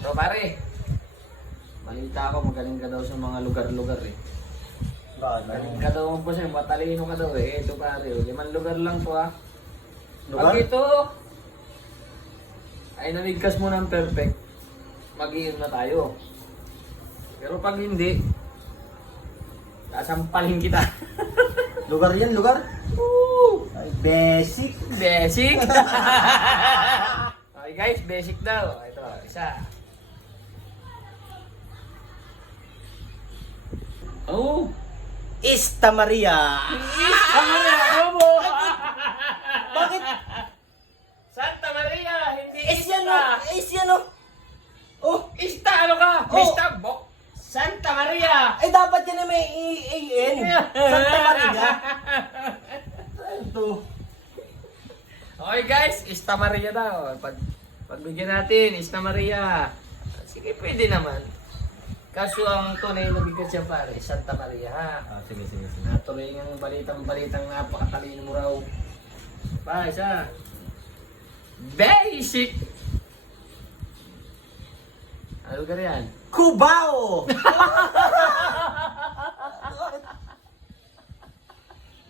So pare, balita ako magaling ka daw sa mga lugar-lugar eh. Magaling ka daw po siya, matalino ka daw eh. Ito pare, oh, limang lugar lang to ah. Lugar? Pag ito, ay namigkas mo ng perfect, mag na tayo. Pero pag hindi, sasampalin kita. Lugar yan, lugar? Woo! Ay, basic. Basic! okay guys, basic daw. Ito, isa. Oh! Ista Maria. Ano na mo? Bakit? Santa Maria, hindi o. Ista. Is yan o. Oh, Ista, ano ka? Oh. Mista Bok. Santa Maria. ay dapat yan may E-A-N. Santa Maria. Ano to? Okay guys, Ista Maria daw. Pag, pagbigyan natin, Ista Maria. Sige, pwede naman. Kaso ang tunay na bigat siya pare, Santa Maria ha. Ah, sige, sige, sige. Natuloy ng balitang-balitang napakatalino mo raw. Pa, isa. Basic! Ano lugar yan? Cubao!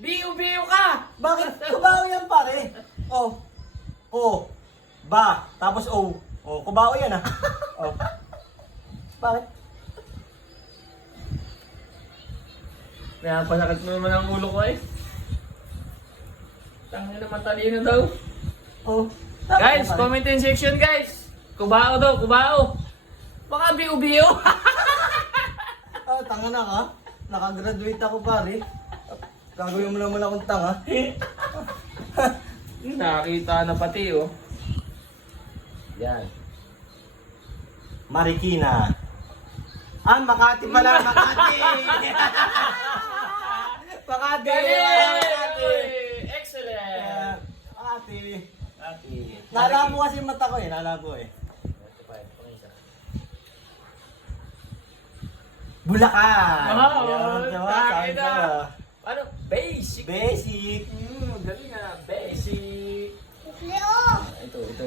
Biyo-biyo ka! Bakit Cubao yan pare? Oh. Oh. Ba. Tapos O. Oh, Cubao yan ah. Oh. Bakit? Napasakit mo naman ang ulo ko eh. Tangin na matalino daw. Oh. Guys, comment in section guys. Kubao daw, kubao. Baka biyo-biyo. Ah, tanga na ka. Nakagraduate ako pare. Gagawin mo naman akong tanga. Nakakita na pati oh. Yan. Marikina. Ah, Makati pala, Makati! Makati! Makati! Excellent! Ah, Makati. Makati. Nalabo kasi yung mata ko eh, nalabo eh. Bulacan! Wow! Sabi na. Ano? Basic. Basic. Hmm, galing nga. Basic. Ah, Ito, ito.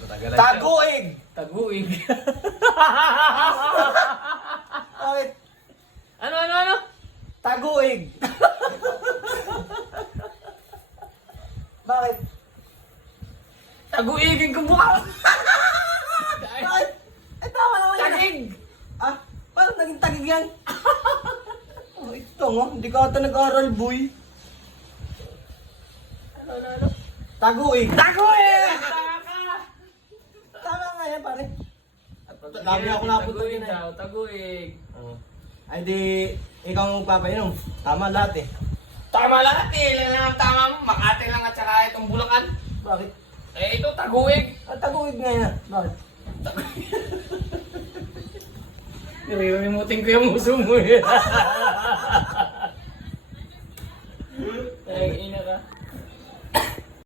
Matagalan siya. Taguig! Taguig. Bakit? Taguig! Bakit? Taguigin ko buka. Bakit? Eh, tama naman yan. Tagig. Ah, parang naging tagig yan. oh, ito nga, hindi ka ata nag-aral, boy. Ano, ano, ano? Taguig! Taguig! Tanga ka. Tama nga yan, pare. At Dami ako napunta din eh. taguig. Ay di, ikaw ang magpapainom. Tama lahat eh. Tama lahat eh. Ilan lang ang tama mo. Makati lang at saka itong Bulacan. Bakit? Eh, ito, taguig. At taguig nga yan. Bakit? Nililimutin ko yung muso mo eh. Ay,